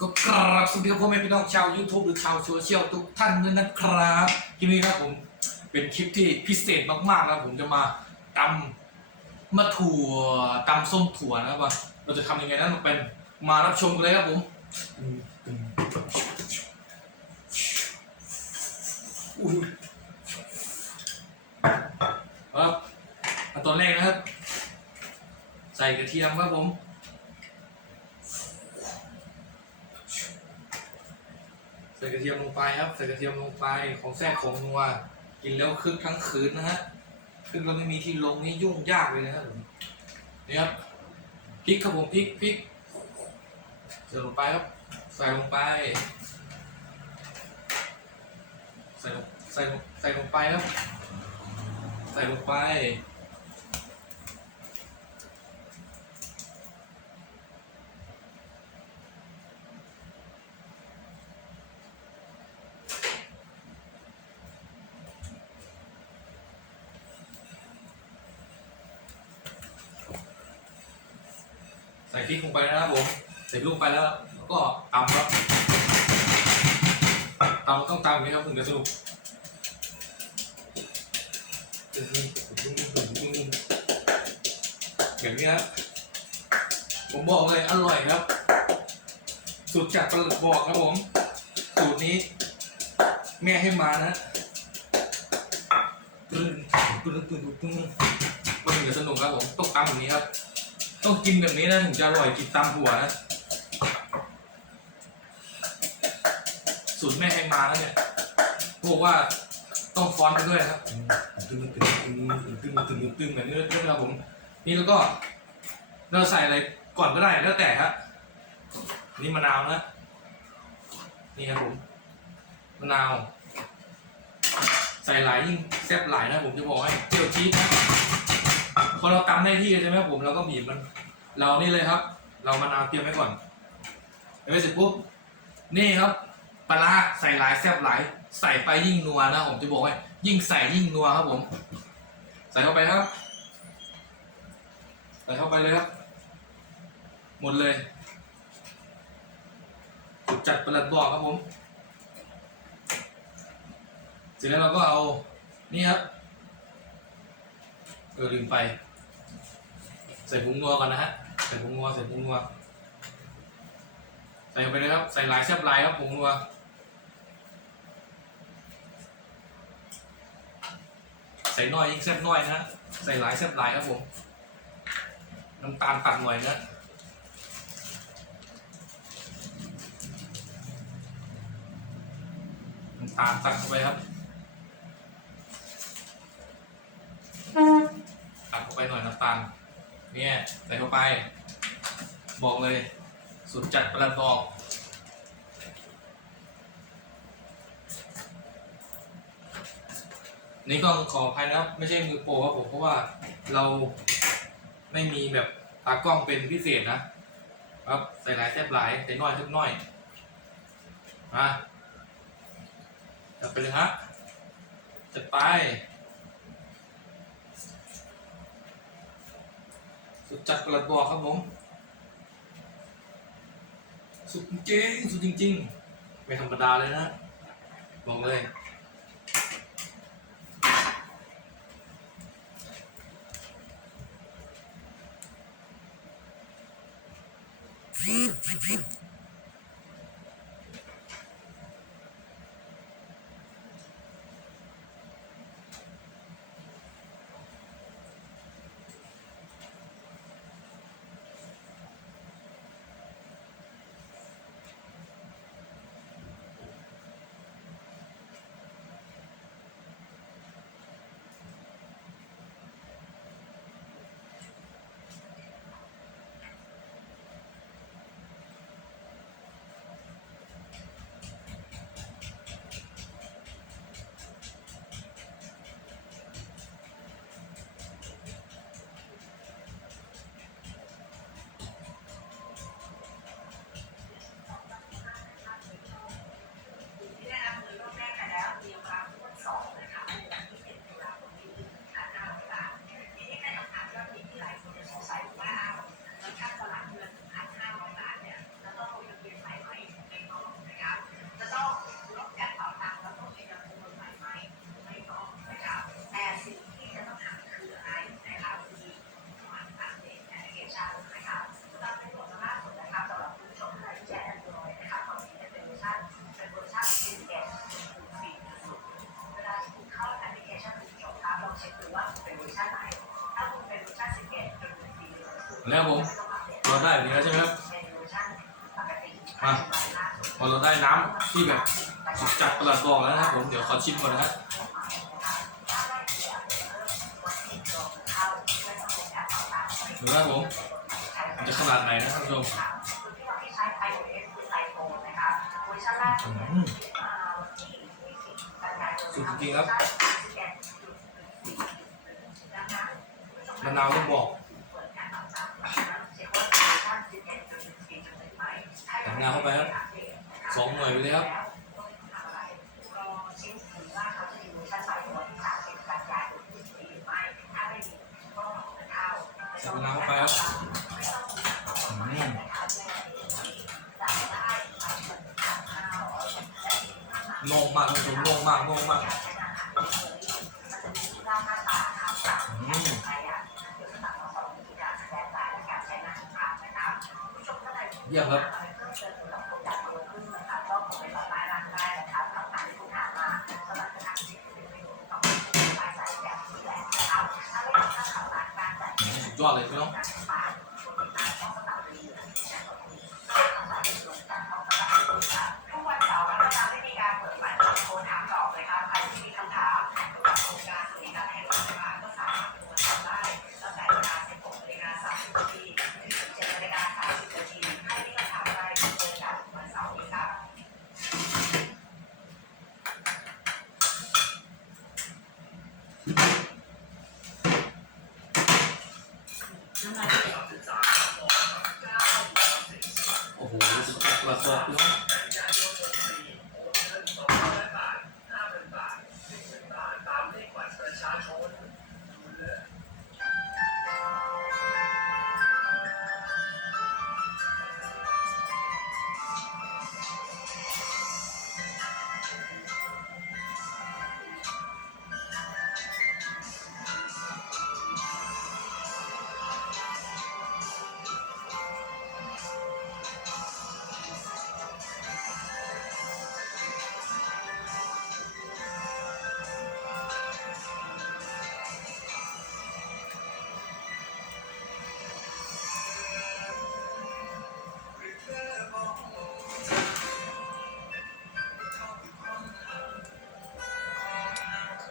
ก็กราบสวัสดีครับพ่อแม่พี่น้องชาว YouTube หรือชาวโซเชียลทุกท่านด้วยนะครับคลิปนี้ครับผมเป็นคลิปที่พิเศษมากๆนะผมจะมาตำมะถั่วตำส้มถั่วนะครับว่าเราจะทำยังไงนั้นมาเป็นมารับชมกันเลยครับผมครับตอนแรกนะครับ ใส่กระเทียมครับผม ส่กระเทียมลงไปครับ ใส่กระเทียมลงไปของแท้ของนัว กินแล้วคึกทั้งคืนนะฮะคึกแล้วไม่มีที่ลงนี่ยุ่งยากเลยนะครับผมนี่ครับพริกครับผมพริกพริกใส่ลงไปครับ ใส่ลงไป ใส่ลงใส่ลงใส่ลงไปครับ ใส่ลงไป ส่พริกลงไปนะครับผมใส่พริกลงไปแล้วก็ตำครับตำต้องตำอย่างนี้ครับถึงจะสนุกอย่างนี้ครับผมบอกเลยอร่อยครับ สูตรจากประหลัดบอกครับผม สูตรนี้ แม่ให้มานะปึ้งปึ้งปึ้งปึ้งปึ้งมันถึงจะสนุกครับผมต้องตำแบบนี้ครับ ต้องกินแบบนี้นะถึงจะอร่อยกินตามหัวนะสูตรแม่ให้มาแล้วเนี่ยบอกว่าต้องฟ้อนไปด้วยครับตึงตึงตึงตึงตึงตึงตึงแบบนี้ด้วยนะครับผม นี่แล้วก็เราใส่อะไรก่อนก็ได้แล้วแต่ครับนี่มะนาวนะนี่ครับผมมะนาว ใส่หลายยิ่งแซ่บหลายนะผมจะบอกให้เปรี้ยวจี๊ด พอเราตำได้ที่ใช่ไหมครับผมเราก็บีบมัน เรานี่เลยครับ เรามะนาวเตรียมไว้ก่อนไปเสร็จปุ๊บนี่ครับปลาใส่หลายแซ่บหลาย ใส่ไปยิ่งนัวนะผมจะบอกว่ายิ่งใส่ยิ่งนัวครับผม ใส่เข้าไปครับ ใส่เข้าไปเลยครับ หมดเลยจัดประหลัดบอกครับผมเสร็จแล้วเราก็เอานี่ครับเออลืมไป ใส่ผงนัวก่อนนะฮะ ใส่ผงนัว ใส่ผงนัว ใส่ไปเลยครับ ใส่หลายแซ่บหลายครับผงนัว ใส่น้อยยิ่งแซ่บน้อยนะฮะใส่หลายแซ่บหลายครับผม น้ำตาลตัดหน่อยนะน้ำตาลตัดเข้าไปครับตัดเข้าไปหน่อยน้ำตาล เนี่ยใส่เข้าไป บอกเลย สุดจัดประหลัดบอกนี่ก็ขออภัยนะไม่ใช่มือโปรครับผมเพราะว่าเราไม่มีแบบตากล้องเป็นพิเศษนะครับใส่หลายแทบหลายใส่น้อยแทบน้อยมาจับไปเลยฮะจัดไป สุดจัดประหลัดบอกครับผม สุดจริงสุดจริง ๆ ไม่ธรรมดาเลยนะบอกเลยน แล้วผมเราได้แบบนี้แล้วใช่ไหมครับมาพอเราได้น้ำที่แบบสุกจัดประหลาดบอกแล้วนะครับผมเดี๋ยวขอชิมก่อนนะครับดูนะครับผมมันจะขนาดไหนนะท่านผู้ชมอืมสุดจริงๆครับมะนาวต้องบอก มะนาเข้าไปครับสองหน่วยไปเลยครับใส่มะนาเข้าไปครับอืมโล่งมากท่านผู้ชมโล่งมากโล่งมากอืมเยี่ยมครับ ยอดเลยพี่น้อง โอ้โหสุดยอดกระสอบพี่น้อง